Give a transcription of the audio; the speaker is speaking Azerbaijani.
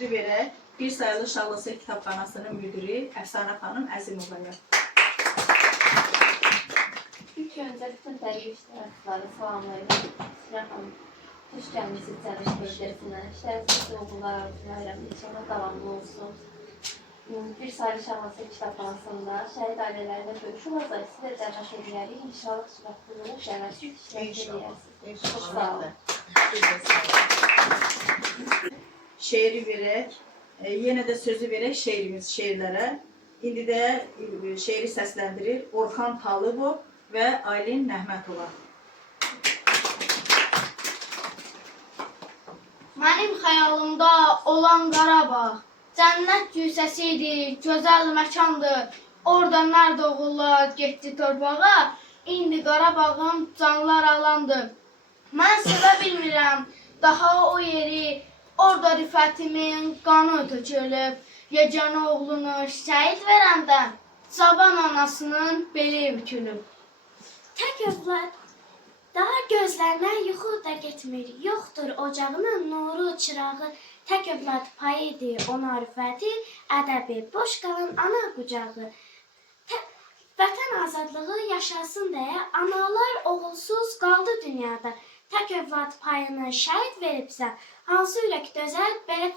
Verək Bir Sayılı Şahlası Kitabxanasının müdiri Əfsanə xanım Əzimovaya. İlk öncə bütün dəyişik iştirakçıları salamlayırım. Əfsanə xanım, xoş gəlmişsiniz Cəmiş Bölgəsinə. İşləriniz uğurlar arzulayıram. İnşallah davamlı olsun. Bir Sayılı Şahlası Kitabxanasında şəhid ailələrinə görüş olacaq. Siz də cəmaş edərik. İnşallah çıxartdığınız şəhərsiz işləriniz edərsiniz. Çox sağ olun. Şeiri verək. Yenə də sözü verək şeirlərə. İndi də şeiri səsləndirir Orxan Talıbov və Aylin Nəhmətova. Mənim xəyalımda olan Qarabağ cənnət cüssəsi idi, gözəl məkandır. Orada mərd oğullar getdi torpağa, indi Qarabağım canlar alandır. Mən sevə bilmirəm daha o yeri, orada rifətimin qanı tökülüb. Yeganə oğlunu şəhid verəndə cavan anasının beli bükülüb. Tək övlad daha gözlərinə yuxu da getmir. Yoxdur ocağının nuru, çırağı. Tək övlad payıdır, ona rifəti, ədəbi, boş qalan ana qucağı. Vətən azadlığı yaşasın deyə analar oğulsuz qaldı dünyada. Tək övlad payını şəhid veribsə, hansı ürək dözər belə